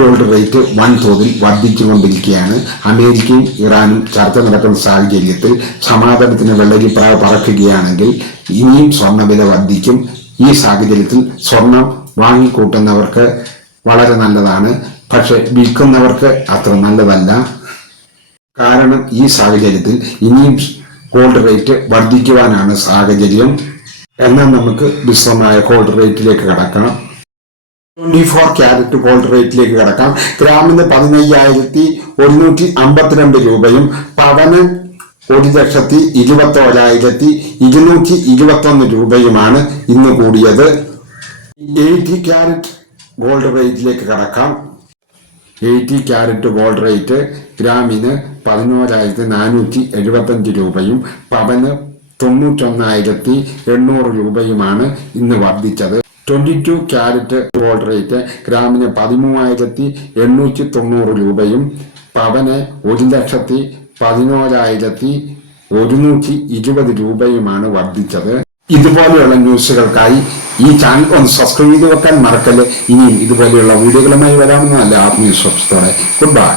Gold rate വൻതോതിൽ വർദ്ധിച്ചുകൊണ്ടിരിക്കുകയാണ്. അമേരിക്കയും ഇറാനും ചർച്ച നടക്കുന്ന സാഹചര്യത്തിൽ സമാധാനത്തിന് വെള്ളരിപ്രാവ് പറക്കുകയാണെങ്കിൽ ഇനിയും സ്വർണ്ണവില വർദ്ധിക്കും. ഈ സാഹചര്യത്തിൽ സ്വർണം വാങ്ങിക്കൂട്ടുന്നവർക്ക് വളരെ നല്ലതാണ്, പക്ഷെ വിൽക്കുന്നവർക്ക് അത്ര നല്ലതല്ല. കാരണം ഈ സാഹചര്യത്തിൽ ഇനിയും ഗോൾഡ് റേറ്റ് വർദ്ധിക്കുവാനാണ് സാഹചര്യം. എന്നാൽ നമുക്ക് വിശദമായ ഗോൾഡ് റേറ്റിലേക്ക് കടക്കാം. 24 ക്യാരറ്റ് ഗോൾഡ് റേറ്റിലേക്ക് കടക്കാം. ഗ്രാമിന് 15,152 രൂപയും പവന് 1,21,221 രൂപയുമാണ് ഇന്ന് കൂടിയത്. 80 ക്യാരറ്റ് ഗോൾഡ് റേറ്റിലേക്ക് കടക്കാം. 80 ക്യാരറ്റ് ഗോൾഡ് റേറ്റ് ഗ്രാമിന് 11,475 രൂപയും പവന് 91,800 രൂപയുമാണ് ഇന്ന് വർദ്ധിച്ചത്. 22 ക്യാരറ്റ് ഗോൾഡ് റേറ്റ് ഗ്രാമിന് 13,890 രൂപയും പവന് 1,11,120 രൂപയുമാണ് വർദ്ധിച്ചത്. ഇതുപോലെയുള്ള ന്യൂസുകൾക്കായി ഈ ചാനൽ ഒന്ന് സബ്സ്ക്രൈബ് ചെയ്ത് വെക്കാൻ മറക്കല്ലേ. ഇനിയും ഇതുപോലെയുള്ള വീഡിയോകളുമായി വരാമെന്നല്ല ആത്മവിശ്വാസത്തോടെ. Good bye.